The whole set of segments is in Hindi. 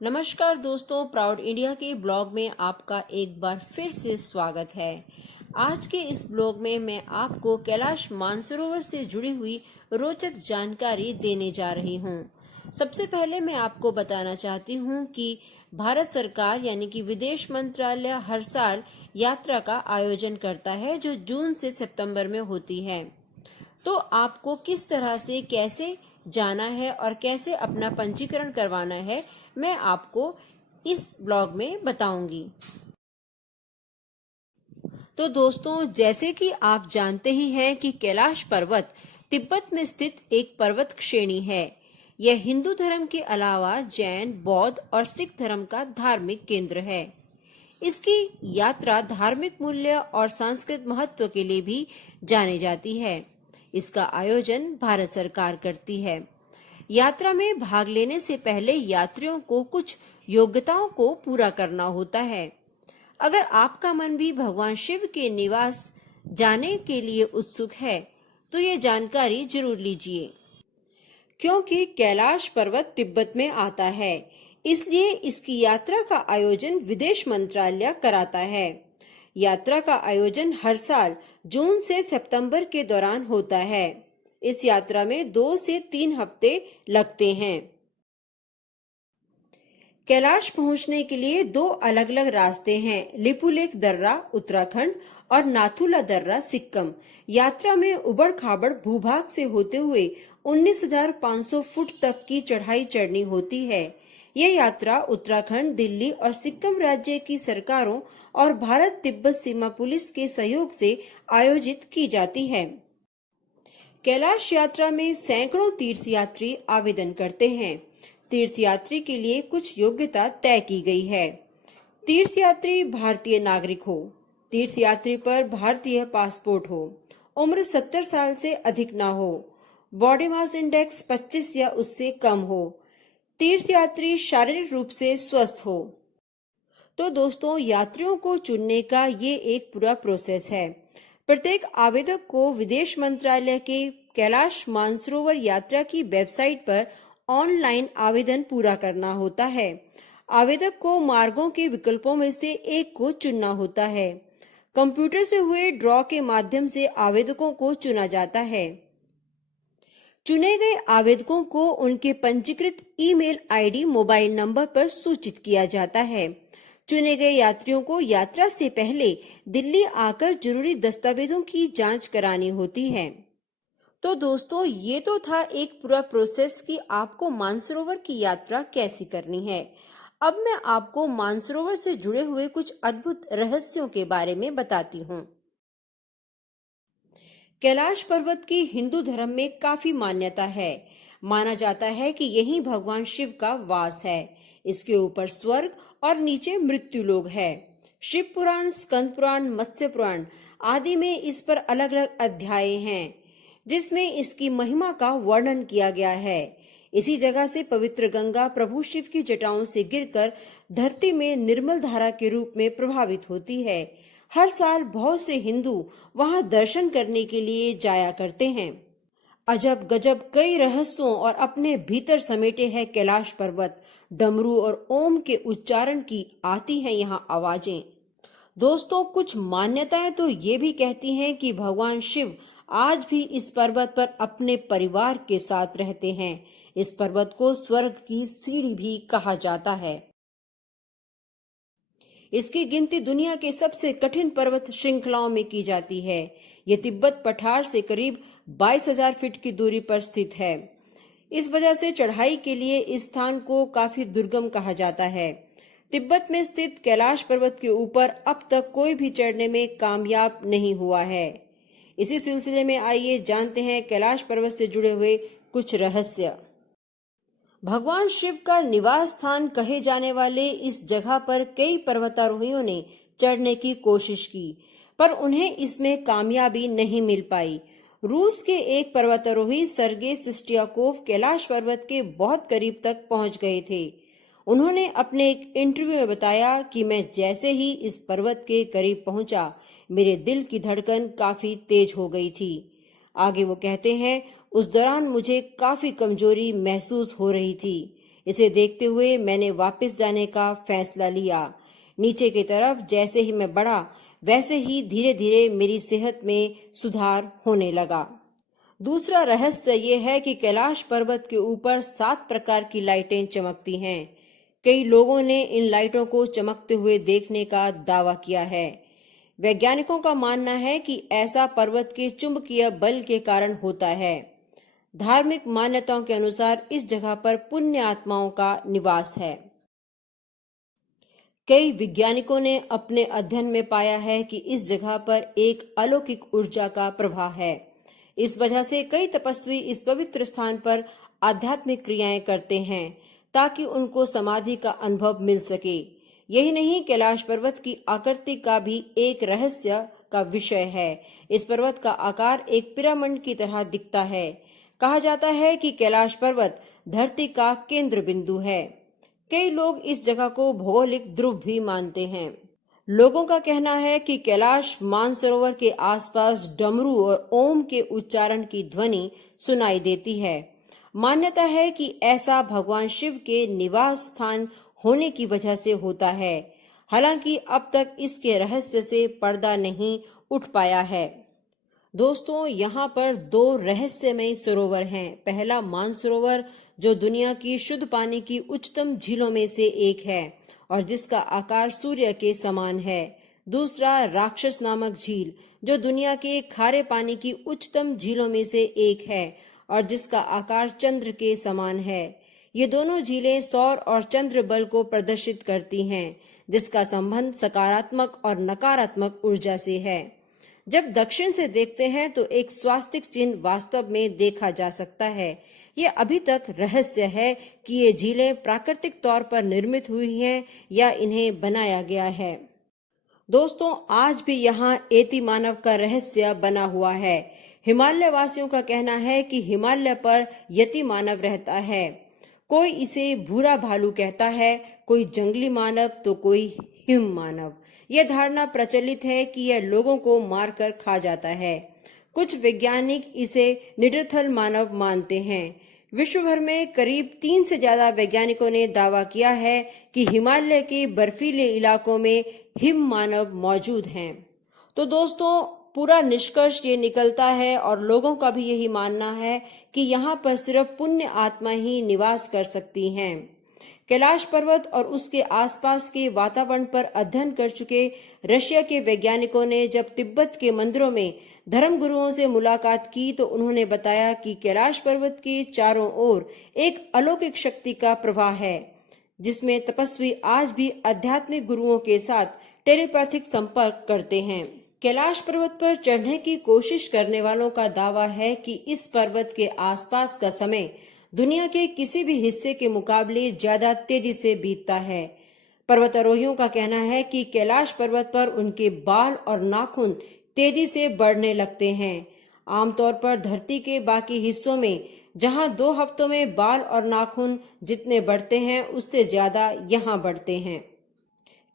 नमस्कार दोस्तों, प्राउड इंडिया के ब्लॉग में आपका एक बार फिर से स्वागत है। आज के इस ब्लॉग में मैं आपको कैलाश मानसरोवर से जुड़ी हुई रोचक जानकारी देने जा रही हूँ। सबसे पहले मैं आपको बताना चाहती हूँ कि भारत सरकार यानी कि विदेश मंत्रालय हर साल यात्रा का आयोजन करता है जो जून से सितंबर में होती है। तो आपको किस तरह से कैसे जाना है और कैसे अपना पंजीकरण करवाना है, मैं आपको इस ब्लॉग में बताऊंगी। तो दोस्तों, जैसे कि आप जानते ही हैं कि कैलाश पर्वत तिब्बत में स्थित एक पर्वत श्रेणी है। यह हिंदू धर्म के अलावा जैन, बौद्ध और सिख धर्म का धार्मिक केंद्र है। इसकी यात्रा धार्मिक मूल्य और सांस्कृतिक महत्व के लिए भी जानी जाती है। इसका आयोजन भारत सरकार करती है। यात्रा में भाग लेने से पहले यात्रियों को कुछ योग्यताओं को पूरा करना होता है। अगर आपका मन भी भगवान शिव के निवास जाने के लिए उत्सुक है तो ये जानकारी जरूर लीजिए। क्योंकि कैलाश पर्वत तिब्बत में आता है, इसलिए इसकी यात्रा का आयोजन विदेश मंत्रालय कराता है। यात्रा का आयोजन हर साल जून से सितंबर के दौरान होता है। इस यात्रा में 2 से 3 हफ्ते लगते हैं। कैलाश पहुंचने के लिए 2 अलग-अलग रास्ते हैं, लिपुलेख दर्रा उत्तराखंड और नाथुला दर्रा सिक्किम। यात्रा में उबड़-खाबड़ भूभाग से होते हुए 19,500 फुट तक की चढ़ाई चढ़नी होती है। यह यात्रा उत्तराखंड, दिल्ली और सिक्किम राज्य की सरकारों और भारत तिब्बत सीमा पुलिस के सहयोग से आयोजित की जाती है। कैलाश यात्रा में सैकड़ों तीर्थयात्री आवेदन करते हैं। तीर्थयात्री के लिए कुछ योग्यता तय की गई है। तीर्थयात्री भारतीय नागरिक हो, तीर्थयात्री पर भारतीय पासपोर्ट हो, उम्र 70 साल से अधिक ना हो, बॉडी मास इंडेक्स 25 या उससे कम हो, तीर्थयात्री शारीरिक रूप से स्वस्थ हो। तो दोस्तों, यात्रियों को चुनने का ये एक पूरा प्रोसेस है। प्रत्येक आवेदक को विदेश मंत्रालय के कैलाश मानसरोवर यात्रा की वेबसाइट पर ऑनलाइन आवेदन पूरा करना होता है। आवेदक को मार्गों के विकल्पों में से एक को चुनना होता है। कंप्यूटर से हुए ड्रॉ के माध्यम से आवेदकों को चुना जाता है। चुने गए आवेदकों को उनके पंजीकृत ईमेल आईडी, मोबाइल नंबर पर सूचित किया जाता है। चुने गए यात्रियों को यात्रा से पहले दिल्ली आकर जरूरी दस्तावेजों की जांच करानी होती है। तो दोस्तों, ये तो था एक पूरा प्रोसेस कि आपको मानसरोवर की यात्रा कैसी करनी है। अब मैं आपको मानसरोवर से जुड़े हुए कुछ अद्भुत रहस्यों के बारे में बताती हूँ। कैलाश पर्वत की हिंदू धर्म में काफी मान्यता है। माना जाता है कि यही भगवान शिव का वास है। इसके ऊपर स्वर्ग और नीचे मृत्यु लोक है। शिव पुराण, स्कंद पुराण, मत्स्य पुराण आदि में इस पर अलग अलग अध्याय हैं, जिसमें इसकी महिमा का वर्णन किया गया है। इसी जगह से पवित्र गंगा प्रभु शिव की जटाओं से गिरकर धरती में निर्मल धारा के रूप में प्रभावित होती है। हर साल बहुत से हिंदू वहां दर्शन करने के लिए जाया करते हैं। अजब गजब कई रहस्यों और अपने भीतर समेटे है कैलाश पर्वत। डमरू और ओम के उच्चारण की आती हैं यहाँ आवाजें। दोस्तों, कुछ मान्यताएं तो ये भी कहती हैं कि भगवान शिव आज भी इस पर्वत पर अपने परिवार के साथ रहते हैं। इस पर्वत को स्वर्ग की सीढ़ी भी कहा जाता है। इसकी गिनती दुनिया के सबसे कठिन पर्वत श्रृंखलाओं में की जाती है। यह तिब्बत पठार से करीब 22,000 फीट की दूरी पर स्थित है। इस वजह से चढ़ाई के लिए इस स्थान को काफी दुर्गम कहा जाता है। तिब्बत में स्थित कैलाश पर्वत के ऊपर अब तक कोई भी चढ़ने में कामयाब नहीं हुआ है। इसी सिलसिले में आइए जानते हैं कैलाश पर्वत से जुड़े हुए कुछ रहस्य। भगवान शिव का निवास स्थान कहे जाने वाले इस जगह पर कई पर्वतारोहियों ने चढ़ने की कोशिश की, पर उन्हें इसमें कामयाबी नहीं मिल पाई। रूस के एक पर्वतारोही सर्गे सिस्टियाकोव कैलाश पर्वत के बहुत करीब तक पहुंच गए थे। उन्होंने अपने एक इंटरव्यू में बताया कि मैं जैसे ही इस पर्वत के करीब पहुंचा, मेरे दिल की धड़कन काफी तेज हो गई थी। आगे वो कहते हैं, उस दौरान मुझे काफी कमजोरी महसूस हो रही थी। इसे देखते हुए मैंने वापस जाने का फैसला लिया। नीचे की तरफ जैसे ही मैं बढ़ा वैसे ही धीरे धीरे मेरी सेहत में सुधार होने लगा। दूसरा रहस्य ये है कि कैलाश पर्वत के ऊपर 7 प्रकार की लाइटें चमकती हैं। कई लोगों ने इन लाइटों को चमकते हुए देखने का दावा किया है। वैज्ञानिकों का मानना है कि ऐसा पर्वत के चुंबकीय बल के कारण होता है। धार्मिक मान्यताओं के अनुसार इस जगह पर पुण्य आत्माओं का निवास है। कई वैज्ञानिकों ने अपने अध्ययन में पाया है कि इस जगह पर एक अलौकिक ऊर्जा का प्रवाह है। इस वजह से कई तपस्वी इस पवित्र स्थान पर आध्यात्मिक क्रियाएं करते हैं ताकि उनको समाधि का अनुभव मिल सके। यही नहीं, कैलाश पर्वत की आकृति का भी एक रहस्य का विषय है। इस पर्वत का आकार एक पिरामिड की तरह दिखता है। कहा जाता है कि कैलाश पर्वत धरती का केंद्र बिंदु है। कई लोग इस जगह को भौगोलिक ध्रुव भी मानते हैं। लोगों का कहना है कि कैलाश मानसरोवर के आसपास डमरू और ओम के उच्चारण की ध्वनि सुनाई देती है। मान्यता है कि ऐसा भगवान शिव के निवास स्थान होने की वजह से होता है। हालांकि अब तक इसके रहस्य से पर्दा नहीं उठ पाया है। दोस्तों, यहाँ पर 2 रहस्यमय सरोवर हैं। पहला मानसरोवर, जो दुनिया की शुद्ध पानी की उच्चतम झीलों में से एक है और जिसका आकार सूर्य के समान है। दूसरा राक्षस नामक झील, जो दुनिया के खारे पानी की उच्चतम झीलों में से एक है और जिसका आकार चंद्र के समान है। ये दोनों झीलें सौर और चंद्र बल को प्रदर्शित करती हैं, जिसका संबंध सकारात्मक और नकारात्मक ऊर्जा से है। जब दक्षिण से देखते हैं तो एक स्वास्तिक चिन्ह वास्तव में देखा जा सकता है। ये अभी तक रहस्य है कि ये झीलें प्राकृतिक तौर पर निर्मित हुई हैं या इन्हें बनाया गया है। दोस्तों, आज भी यहाँ एति मानव का रहस्य बना हुआ है। हिमालय वासियों का कहना है कि हिमालय पर यति मानव रहता है। कोई इसे भूरा भालू कहता है, कोई जंगली मानव तो कोई हिम मानव। यह धारणा प्रचलित है कि यह लोगों को मारकर खा जाता है। कुछ वैज्ञानिक इसे निडरथल मानव मानते हैं। विश्व भर में करीब 3 से ज्यादा वैज्ञानिकों ने दावा किया है कि हिमालय के बर्फीले इलाकों में हिम मानव मौजूद हैं। तो दोस्तों, पूरा निष्कर्ष ये निकलता है और लोगों का भी यही मानना है कि यहाँ पर सिर्फ पुण्य आत्मा ही निवास कर सकती हैं। कैलाश पर्वत और उसके आसपास के वातावरण पर अध्ययन कर चुके रशिया के वैज्ञानिकों ने जब तिब्बत के मंदिरों में धर्मगुरुओं से मुलाकात की तो उन्होंने बताया कि कैलाश पर्वत के चारों ओर एक अलौकिक शक्ति का प्रवाह है, जिसमें तपस्वी आज भी आध्यात्मिक गुरुओं के साथ टेलीपैथिक संपर्क करते हैं। कैलाश पर्वत पर चढ़ने की कोशिश करने वालों का दावा है कि इस पर्वत के आसपास का समय दुनिया के किसी भी हिस्से के मुकाबले ज्यादा तेजी से बीतता है। पर्वतारोहियों का कहना है कि कैलाश पर्वत पर उनके बाल और नाखून तेजी से बढ़ने लगते हैं। आमतौर पर धरती के बाकी हिस्सों में जहां 2 हफ्तों में बाल और नाखून जितने बढ़ते हैं उससे ज्यादा यहाँ बढ़ते हैं।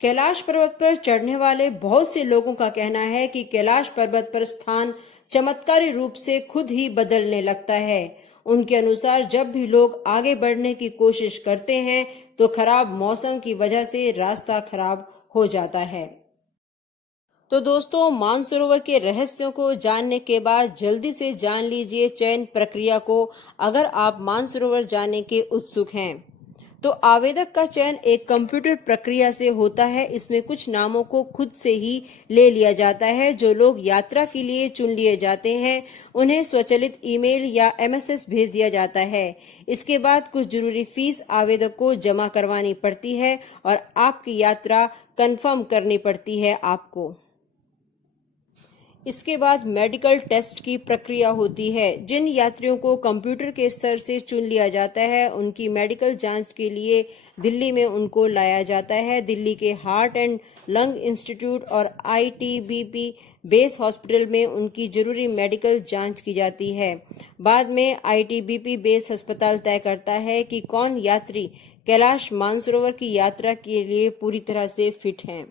कैलाश पर्वत पर चढ़ने वाले बहुत से लोगों का कहना है कि कैलाश पर्वत पर स्थान चमत्कारी रूप से खुद ही बदलने लगता है। उनके अनुसार जब भी लोग आगे बढ़ने की कोशिश करते हैं तो खराब मौसम की वजह से रास्ता खराब हो जाता है। तो दोस्तों, मानसरोवर के रहस्यों को जानने के बाद जल्दी से जान लीजिए चयन प्रक्रिया को। अगर आप मानसरोवर जाने के उत्सुक हैं तो आवेदक का चयन एक कंप्यूटर प्रक्रिया से होता है। इसमें कुछ नामों को खुद से ही ले लिया जाता है। जो लोग यात्रा के लिए चुन लिए जाते हैं उन्हें स्वचालित ईमेल या एमएसएस भेज दिया जाता है। इसके बाद कुछ जरूरी फीस आवेदक को जमा करवानी पड़ती है और आपकी यात्रा कंफर्म करनी पड़ती है आपको। इसके बाद मेडिकल टेस्ट की प्रक्रिया होती है। जिन यात्रियों को कंप्यूटर के स्तर से चुन लिया जाता है उनकी मेडिकल जांच के लिए दिल्ली में उनको लाया जाता है। दिल्ली के हार्ट एंड लंग इंस्टीट्यूट और आईटीबीपी बेस हॉस्पिटल में उनकी जरूरी मेडिकल जांच की जाती है। बाद में आईटीबीपी बेस अस्पताल तय करता है कि कौन यात्री कैलाश मानसरोवर की यात्रा के लिए पूरी तरह से फिट हैं।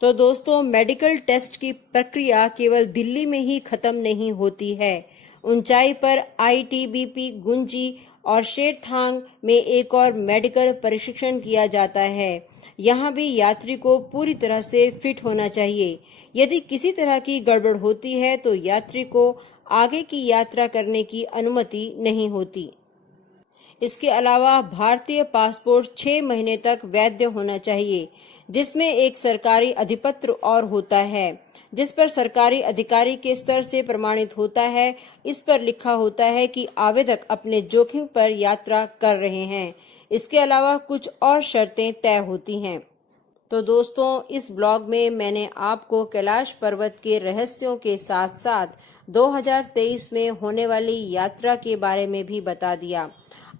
तो दोस्तों, मेडिकल टेस्ट की प्रक्रिया केवल दिल्ली में ही खत्म नहीं होती है। ऊंचाई पर आईटीबीपी गुंजी और शेरथांग में एक और मेडिकल प्रशिक्षण किया जाता है। यहाँ भी यात्री को पूरी तरह से फिट होना चाहिए। यदि किसी तरह की गड़बड़ होती है तो यात्री को आगे की यात्रा करने की अनुमति नहीं होती। इसके अलावा भारतीय पासपोर्ट 6 महीने तक वैध होना चाहिए, जिसमें एक सरकारी अधिपत्र और होता है, जिस पर सरकारी अधिकारी के स्तर से प्रमाणित होता है। इस पर लिखा होता है कि आवेदक अपने जोखिम पर यात्रा कर रहे हैं। इसके अलावा कुछ और शर्तें तय होती हैं। तो दोस्तों, इस ब्लॉग में मैंने आपको कैलाश पर्वत के रहस्यों के साथ साथ 2023 में होने वाली यात्रा के बारे में भी बता दिया।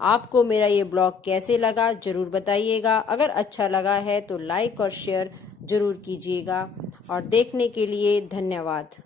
आपको मेरा ये ब्लॉग कैसे लगा जरूर बताइएगा। अगर अच्छा लगा है तो लाइक और शेयर जरूर कीजिएगा और देखने के लिए धन्यवाद।